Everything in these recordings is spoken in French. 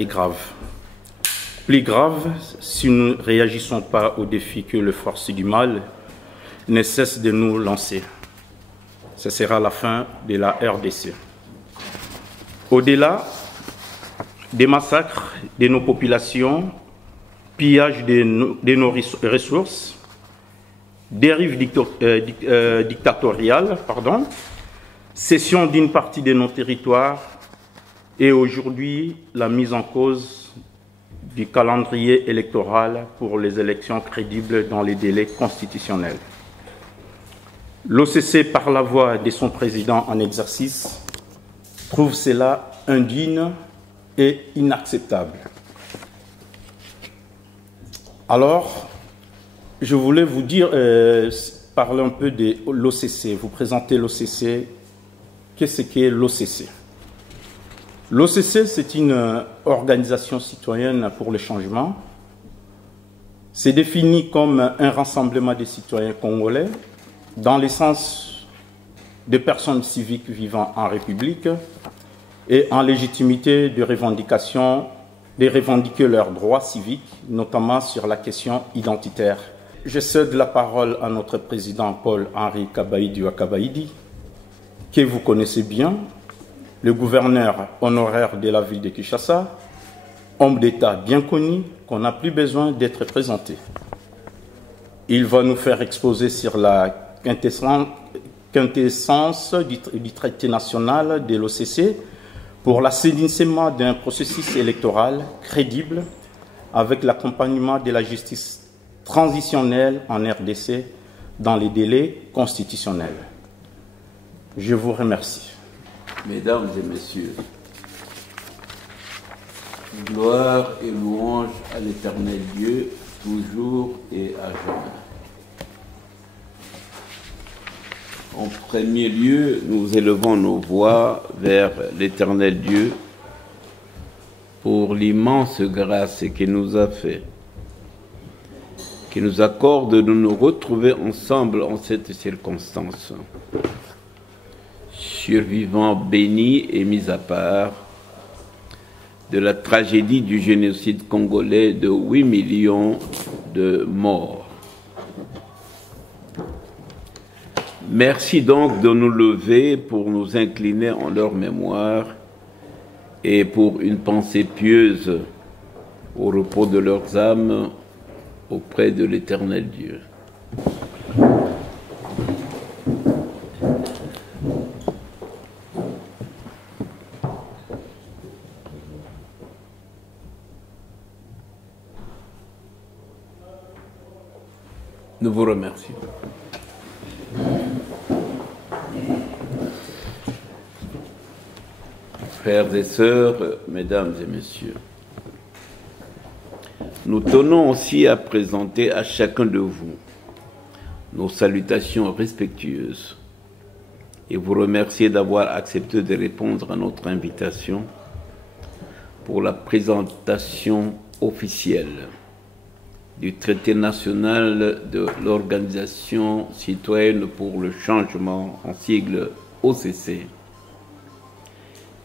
est grave. Plus grave, si nous ne réagissons pas aux défis que les forces du mal ne cessent de nous lancer. Ce sera la fin de la RDC. Au-delà des massacres de nos populations, pillage de nos ressources, dérive dictatoriale, cession d'une partie de nos territoires et aujourd'hui la mise en cause du calendrier électoral pour les élections crédibles dans les délais constitutionnels. L'OCC, par la voix de son président en exercice, trouve cela indigne et inacceptable. Alors, je voulais vous dire, parler un peu de l'OCC, vous présenter l'OCC. Qu'est-ce qu'est l'OCC? L'OCC, c'est une organisation citoyenne pour le changement. C'est défini comme un rassemblement des citoyens congolais dans l'essence de personnes civiques vivant en République et en légitimité de revendication, de revendiquer leurs droits civiques, notamment sur la question identitaire. Je cède la parole à notre président Paul-Henri Kabaïdi, que vous connaissez bien, le gouverneur honoraire de la ville de Kinshasa, homme d'État bien connu, qu'on n'a plus besoin d'être présenté. Il va nous faire exposer sur la quintessence du traité national de l'OCC pour l'assainissement d'un processus électoral crédible avec l'accompagnement de la justice transitionnelle en RDC dans les délais constitutionnels. Je vous remercie. Mesdames et messieurs, gloire et louange à l'Éternel Dieu, toujours et à jamais. En premier lieu, nous élevons nos voix vers l'Éternel Dieu pour l'immense grâce qu'il nous a fait, qui nous accorde de nous retrouver ensemble en cette circonstance. Survivants bénis et mis à part de la tragédie du génocide congolais de 8 millions de morts. Merci donc de nous lever pour nous incliner en leur mémoire et pour une pensée pieuse au repos de leurs âmes auprès de l'Éternel Dieu. Nous vous remercions. Frères et sœurs, mesdames et messieurs, nous tenons aussi à présenter à chacun de vous nos salutations respectueuses et vous remercier d'avoir accepté de répondre à notre invitation pour la présentation officielle du traité national de l'Organisation citoyenne pour le changement, en sigle OCC,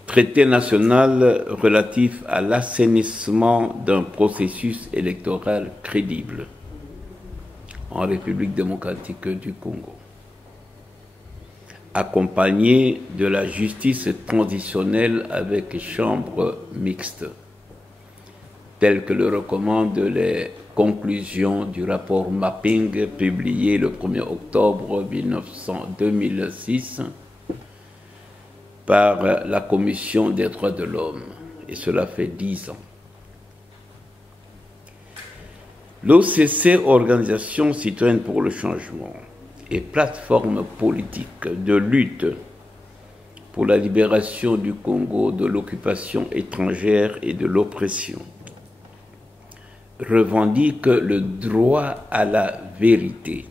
traité national relatif à l'assainissement d'un processus électoral crédible en République démocratique du Congo, accompagné de la justice transitionnelle avec chambre mixte, tel que le recommandent les conclusions du rapport Mapping publié le 1er octobre 2006 par la Commission des droits de l'homme, et cela fait 10 ans. L'OCC, Organisation citoyenne pour le changement, est plateforme politique de lutte pour la libération du Congo de l'occupation étrangère et de l'oppression, revendique le droit à la vérité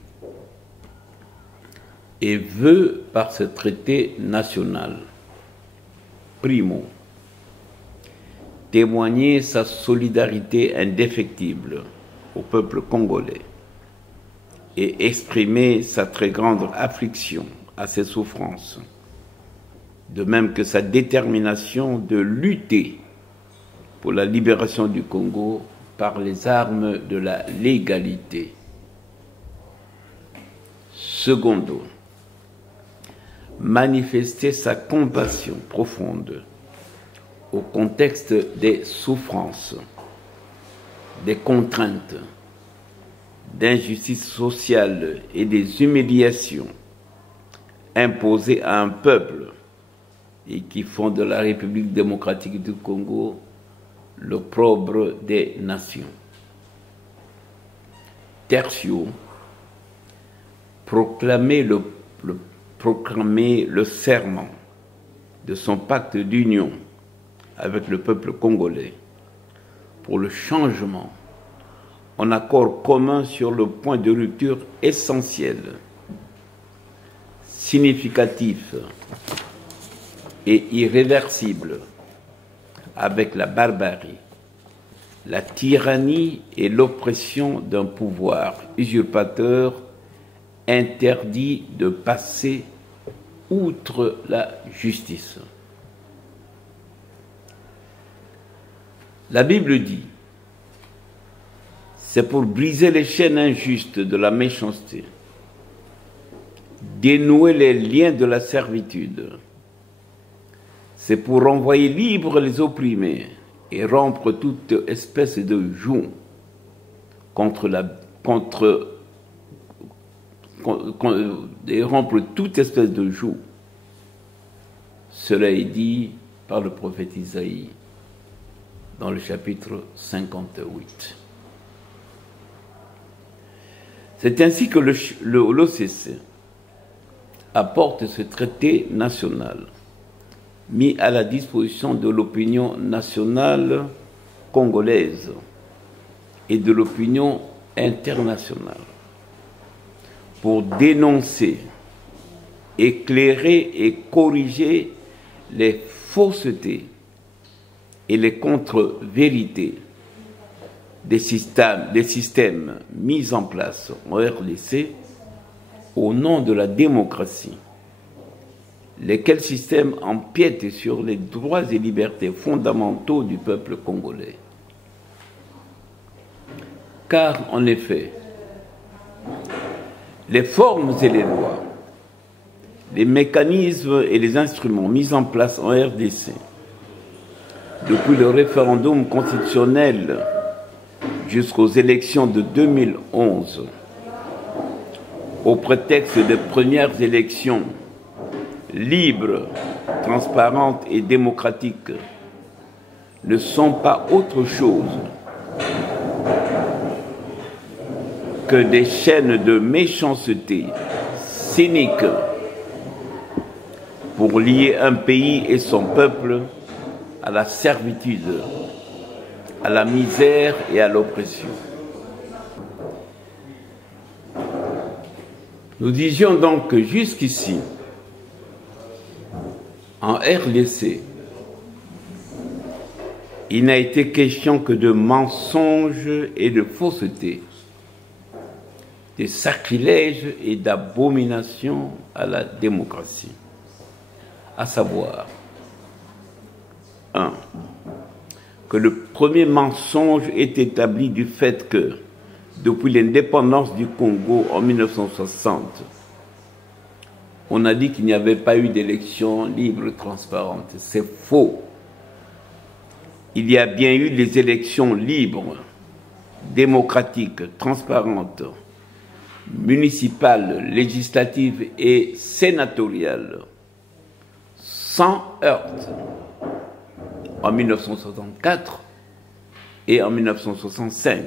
et veut, par ce traité national, primo, témoigner sa solidarité indéfectible au peuple congolais et exprimer sa très grande affliction à ses souffrances, de même que sa détermination de lutter pour la libération du Congo par les armes de la légalité. Secondo, manifester sa compassion profonde au contexte des souffrances, des contraintes, d'injustice sociale et des humiliations imposées à un peuple et qui font de la République démocratique du Congo l'opprobre des nations. Tertio, proclamer le serment de son pacte d'union avec le peuple congolais pour le changement en accord commun sur le point de rupture essentiel, significatif et irréversible avec la barbarie, la tyrannie et l'oppression d'un pouvoir usurpateur interdit de passer outre la justice. La Bible dit, c'est pour briser les chaînes injustes de la méchanceté, dénouer les liens de la servitude. C'est pour renvoyer libres les opprimés et rompre toute espèce de joug et rompre toute espèce de joug. Cela est dit par le prophète Isaïe dans le chapitre 58. C'est ainsi que l'OCC apporte ce traité national mis à la disposition de l'opinion nationale congolaise et de l'opinion internationale pour dénoncer, éclairer et corriger les faussetés et les contre-vérités des systèmes mis en place en RDC au nom de la démocratie, lesquels systèmes empiètent sur les droits et libertés fondamentaux du peuple congolais. Car, en effet, les formes et les lois, les mécanismes et les instruments mis en place en RDC depuis le référendum constitutionnel jusqu'aux élections de 2011, au prétexte des premières élections libres, transparentes et démocratiques, ne sont pas autre chose que des chaînes de méchanceté cyniques pour lier un pays et son peuple à la servitude, à la misère et à l'oppression. Nous disions donc que jusqu'ici, en RDC, il n'a été question que de mensonges et de fausseté, de sacrilèges et d'abominations à la démocratie. À savoir, 1. Que le premier mensonge est établi du fait que, depuis l'indépendance du Congo en 1960, on a dit qu'il n'y avait pas eu d'élections libres et transparentes. C'est faux. Il y a bien eu des élections libres, démocratiques, transparentes, municipales, législatives et sénatoriales, sans heurts, en 1964 et en 1965,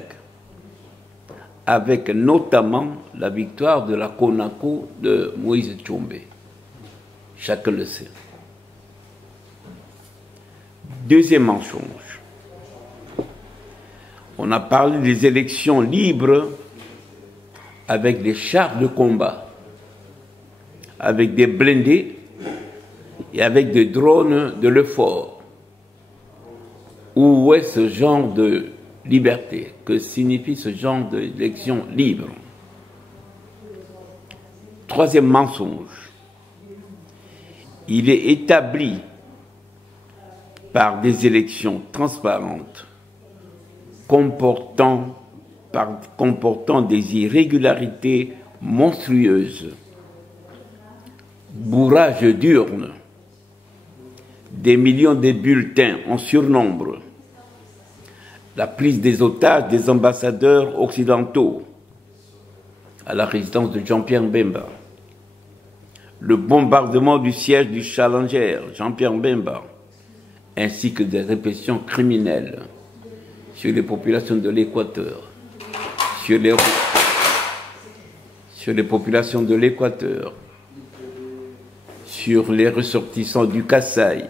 avec notamment la victoire de la CONACO de Moïse Tshombe. Chacun le sait. Deuxième mensonge. On a parlé des élections libres avec des chars de combat, avec des blindés et avec des drones de l'EUFOR. Où est ce genre de liberté? Que signifie ce genre d'élection libre? Troisième mensonge. Il est établi par des élections transparentes comportant des irrégularités monstrueuses, bourrage d'urnes, des millions de bulletins en surnombre, la prise des otages des ambassadeurs occidentaux à la résidence de Jean-Pierre Bemba, le bombardement du siège du Challenger, Jean-Pierre Bemba, ainsi que des répressions criminelles sur les populations de l'Équateur, sur les populations de l'Équateur, sur les ressortissants du Kasaï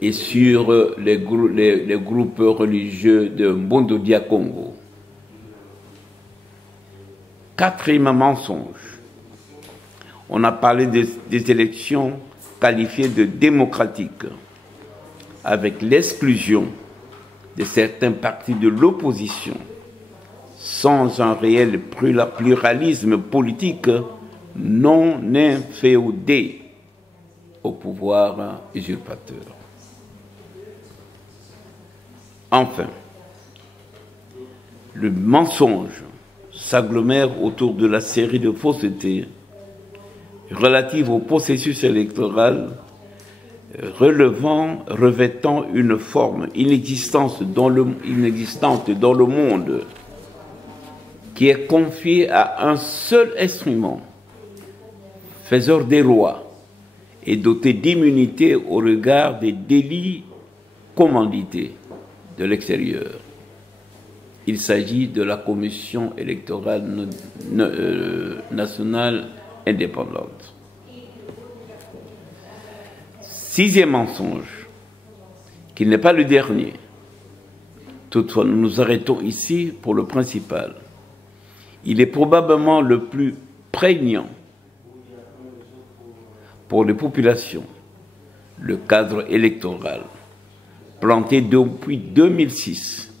et sur les groupes religieux de Mbondo Dia-Congo. Quatrième mensonge, on a parlé des élections qualifiées de démocratiques, avec l'exclusion de certains partis de l'opposition, sans un réel pluralisme politique non inféodé au pouvoir usurpateur. Enfin, le mensonge s'agglomère autour de la série de faussetés relatives au processus électoral revêtant une forme inexistante dans le monde, qui est confiée à un seul instrument, faiseur des lois, et doté d'immunité au regard des délits commandités de l'extérieur. Il s'agit de la Commission électorale nationale indépendante. Sixième mensonge, qui n'est pas le dernier. Toutefois, nous nous arrêtons ici pour le principal. Il est probablement le plus prégnant pour les populations. Le cadre électoral, planté depuis 2006,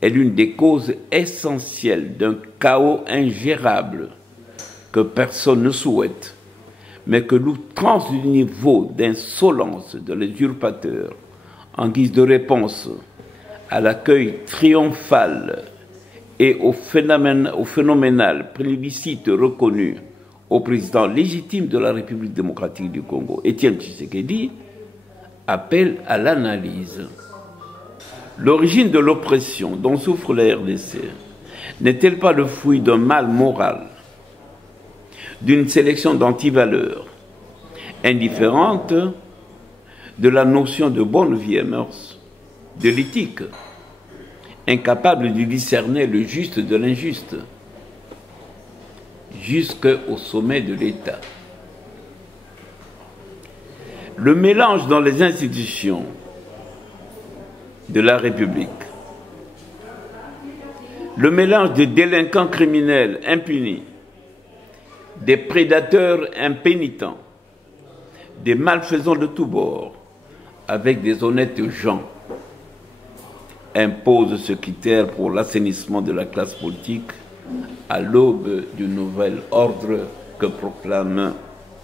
est l'une des causes essentielles d'un chaos ingérable que personne ne souhaite, mais que l'outrance du niveau d'insolence de l'usurpateur, en guise de réponse à l'accueil triomphal et au phénoménal plébiscite reconnu au président légitime de la République démocratique du Congo, Étienne Tshisekedi, appelle à l'analyse. L'origine de l'oppression dont souffre la RDC n'est-elle pas le fruit d'un mal moral, d'une sélection d'antivaleurs, indifférente de la notion de bonne vie et mœurs, de l'éthique, incapable de discerner le juste de l'injuste, jusqu'au sommet de l'État? Le mélange dans les institutions de la République, le mélange de délinquants criminels impunis, des prédateurs impénitents, des malfaisants de tous bords, avec des honnêtes gens, impose ce critère pour l'assainissement de la classe politique à l'aube du nouvel ordre que proclame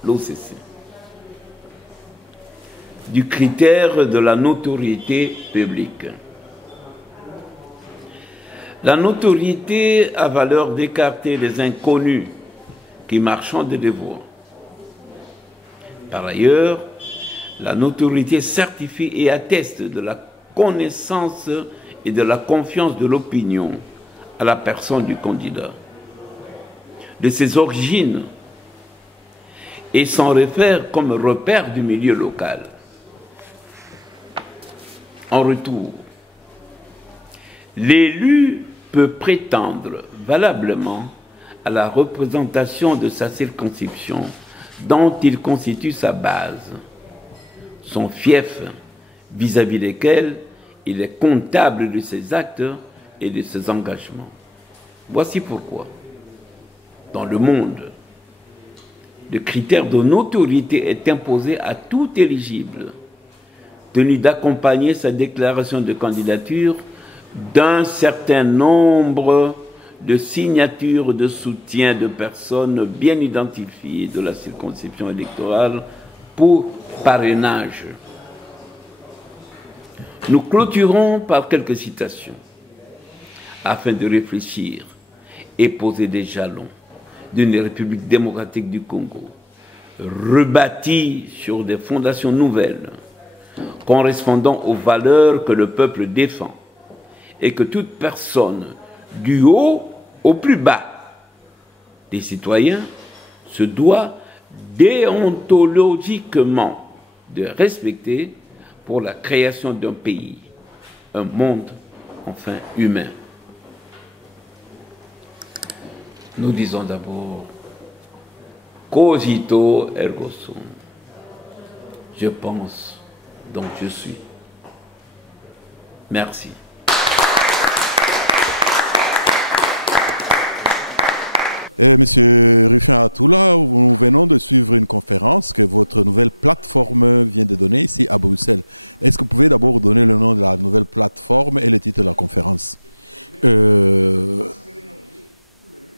l'OCC. Du critère de la notoriété publique. La notoriété a valeur d'écarter les inconnus qui marchandent des voix. Par ailleurs, la notoriété certifie et atteste de la connaissance et de la confiance de l'opinion à la personne du candidat, de ses origines, et s'en réfère comme repère du milieu local. En retour, l'élu peut prétendre valablement à la représentation de sa circonscription dont il constitue sa base, son fief vis-à-vis desquels il est comptable de ses actes et de ses engagements. Voici pourquoi, dans le monde, le critère de notoriété est imposé à tout éligible, tenu d'accompagner sa déclaration de candidature d'un certain nombre de signatures de soutien de personnes bien identifiées de la circonscription électorale pour parrainage. Nous clôturons par quelques citations afin de réfléchir et poser des jalons d'une République démocratique du Congo, rebâtie sur des fondations nouvelles, correspondant aux valeurs que le peuple défend, et que toute personne, du haut au plus bas des citoyens, se doit déontologiquement de respecter pour la création d'un pays, un monde enfin humain. Nous disons d'abord cogito ergo sum. Je pense, donc je suis. Merci. Monsieur Rufin Atoula, nous venons de suivre une conférence que votre nouvelle plateforme vient de donner ici à Bruxelles. Est-ce que vous pouvez d'abord donner le nom de la nouvelle plateforme et le titre de la conférence?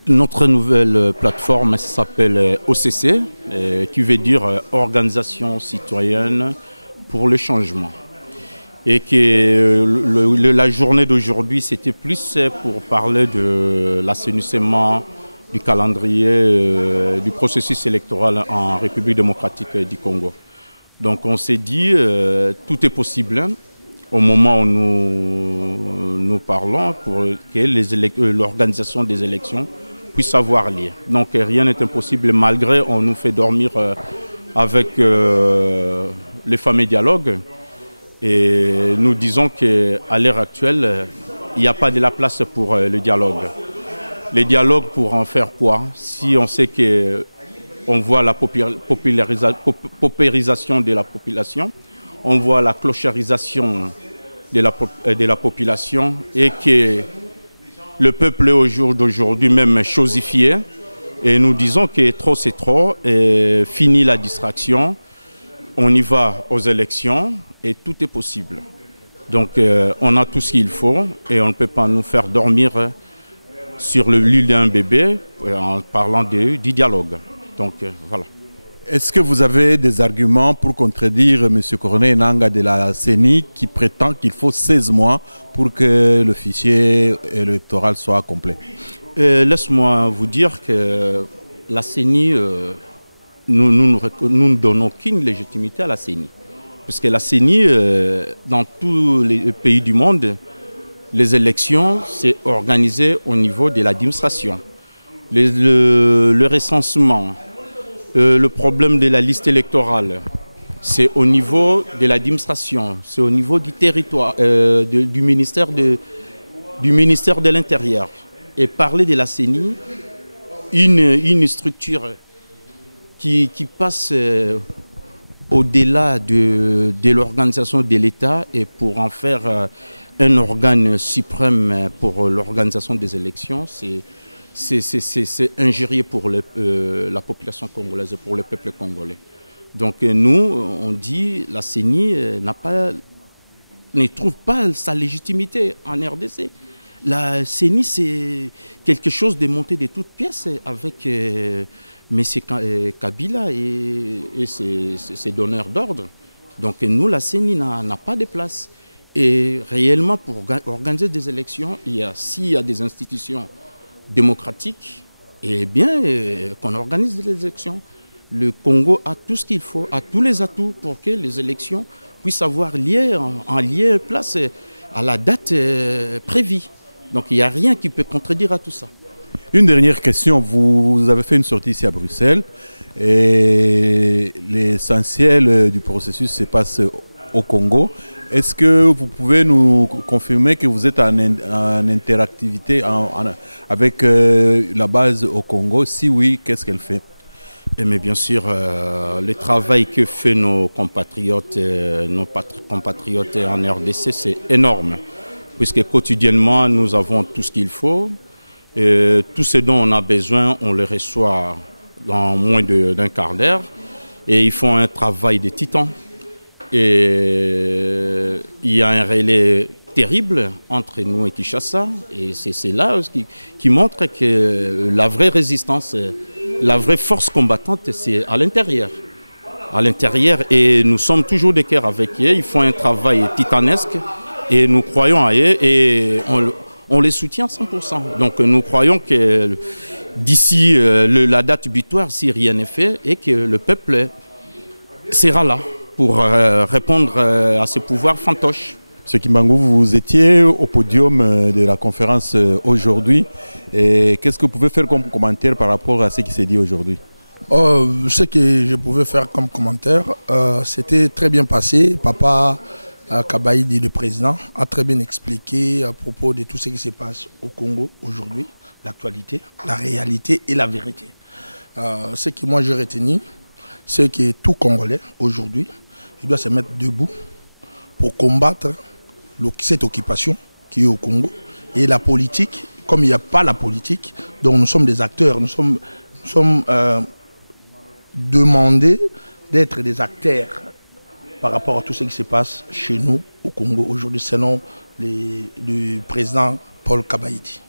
Notre nouvelle plateforme s'appelle OCC, qui veut dire Organisation citoyenne pour le changement. Et que la journée d'aujourd'hui, c'était plus pour parler de l'assainissement du calendrier du processus électoral en République démocratique du Congo. Donc on s'est dit, tout est possible au moment où nous parlons pour que l'organisation des élections puisse avoir lieu. Donc rien n'est impossible malgré on nous fait dormir avec les fameux dialogues. Et nous disons qu'à l'heure actuelle, il n'y a pas de la place pour le dialogue. Les dialogues pour en faire quoi? Si on sait qu'on voit la paupérisation de la population, on voit la clocharisation de la population et que le peuple est au jour d'aujourd'hui même chosifié. Et nous disons que trop c'est trop, et fini la distraction, on y va aux élections et tout est possible. Donc on a tout ce qu'il faut et on ne peut pas nous faire dormir sur le lit d'un bébé en parlant du dialogue. Donc voilà. Est-ce que vous avez des arguments pour contredire M. Corneille Nangaa de la CENI qui prétend qu'il faut 16 mois pour que le fichier électoral soit complet? Laisse-moi vous dire que la CENI, nous ne donnons aucune légitimité à la CENI. Parce que la CENI, dans tous les pays du monde, les élections, c'est organisé au niveau de l'administration. Le recensement, le problème de la liste électorale, c'est au niveau de l'administration, c'est au niveau du territoire, du ministère de l'Intérieur. Et parler de la CENI, une structure qui passe au-delà de l'organisation de l'État et pour en faire un organe suprême pour l'organisation des élections, c'est injurieux pour la population congolaise et pour le peuple congolais. Donc nous, on dit la CENI ne trouve pas sa légitimité en RDC. La CENI, c'est quelque chose de monté de toutes pièces avec M. Kabila et ses donneurs d'ordre. Donc nous, la CENI n'a pas de place. Et réellement, pour organiser des élections, s'il y a des institutions démocratiques, eh bien, qu'on organise des élections. Le Congo a tout ce qu'il faut, a tous les atouts pour que les élections puissent avoir lieu, place à la date prévue. Donc il n'y a rien qui peut contredire à tout ça. Une dernière question. Vous avez fait une sortie ici à Bruxelles et l'essentiel du processus se passe au Congo. Est-ce que vous pouvez nous confirmer que vous êtes en interactivité avec la base au Congo? Si oui, qu'est-ce qu'elle fait? Mais bien sûr, le travail que font nos compatriotes en RDC, c'est énorme. Puisque quotidiennement, nous avons tout ce qu'il faut. Tout ce dont on a besoin, on le reçoit en moins d'un quart d'heure. Et ils font un travail de titan. Et il y a un relais terrible entre nous et Kinshasa. Et c'est là qui montre que la vraie résistance, la vraie force combattante, c'est à l'intérieur. à l'intérieur et nous sommes toujours de cœur avec eux. Ils font un travail titanesque et nous croyons à eux et on les soutient 100%. Donc nous croyons que d'ici la date butoir, si rien n'est fait, et que le peuple sera là pour répondre à ce pouvoir fantoche. M. Kimbangu, vous étiez au podium de la conférence aujourd'hui. Qu'est-ce que vous pouvez faire comme commentaire par rapport à ce qui s'est dit aujourd'hui? Ce que je pouvais faire comme commentaire, c'était très bien passé. Papa Kabaïdi, le président, a très bien expliqué à propos de tout ce qui se passe au Congo aujourd'hui, l'actualité, la réalité et la vérité. Ce que moi j'ai retenu, c'est que tout Congolais aujourd'hui, il doit se mettre debout pour combattre cette occupation qui est au Congo. Et la politique, comme il n'y a pas la politique, donc nous sommes des acteurs, nous sommes demandés d'être des acteurs par rapport à tout ce qui se passe chez nous au Congo aujourd'hui, selon le président Paul Kabaïdi.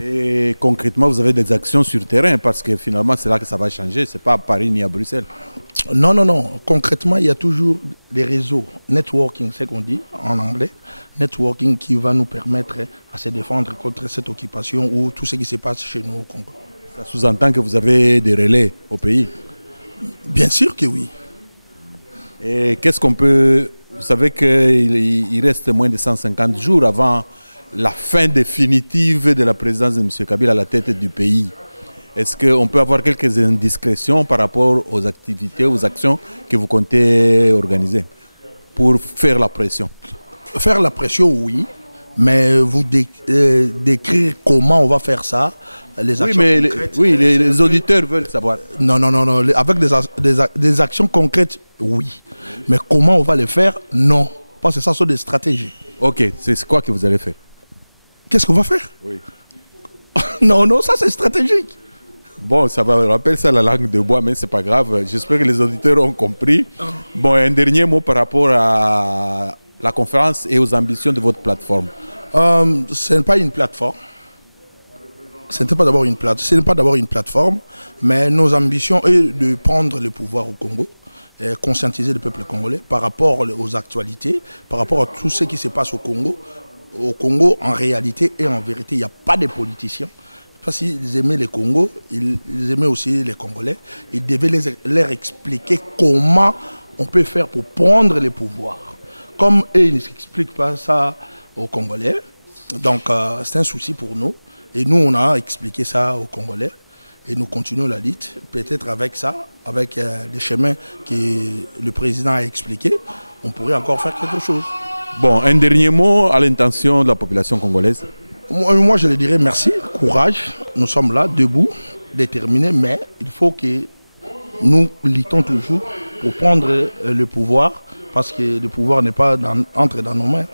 Et concrètement, vous avez des actions sur terrain parce que finalement, c'est là que ça va changer. Ce n'est pas à Paris ni à Bruxelles. Non, non, non. Concrètement, il y a toujours des réseaux, networking, c'est qu'on dit en anglais, networking qui va nous permettre à se défendre contre cette occupation ou tout ce qui se passe chez nous au Congo. Ça sous-entend que vous avez des relais au pays? Bien sûr que oui. Et qu'est-ce qu'on peut... Vous savez qu'il reste moins de 150 jours avant la fin définitive de la présidence de M. Kabila à la tête du pays. Est-ce qu'on peut avoir quelques indiscrétions par rapport aux activités, aux actions que vous comptez organiser pour faire la pression? Faire la pression, oui. Mais vous décrire comment on va faire ça, les actions concrètes... Les auditeurs veulent savoir. Non, non, non, non. Avec des actions concrètes, oui. Mais comment on va les faire? Non. Parce que ça sont des stratégies. Ok, c'est quoi que vous allez faire? Qu'est-ce qu'on va faire? Oui. Non, non, ça c'est stratégique. Bon, ça va rappeler ça la langue de bois, mais c'est pas grave. J'espère que les auditeurs ont compris. Bon, un dernier mot par rapport à la conférence et aux ambitions de votre plateforme. Ce n'est pas une plateforme. Ce n'est pas d'abord une plateforme, mais nos ambitions est de prendre le pouvoir au Congo, et conscientiser le peuple congolais par rapport aux actualités, par rapport à tout ce qui se passe au Congo. Au Congo, en réalité et en vérité, il n'y a pas de politiciens. Parce qu'ils aimaient le Congo, ils aimaient aussi les Congolais. Ils devaient leur expliquer comment on peut faire pour prendre le pouvoir. Comme eux, ils n'expliquent pas ça aux Congolais. Donc, c'est un souci pour nous. Et nous, on a expliqué ça aux Congolais. Et nous continuons la lutte. Peut-être avec ça, avec les chemins que le président a expliqués, on pourrait encore faire quelque chose. Bon, un dernier mot à l'intention de la population congolaise. Moi, je le dirais merci, courage. Nous sommes là, debout, déterminés, mais il faut que nous luttons toujours pour prendre le pouvoir, parce que le pouvoir n'est pas entre dans nos mains.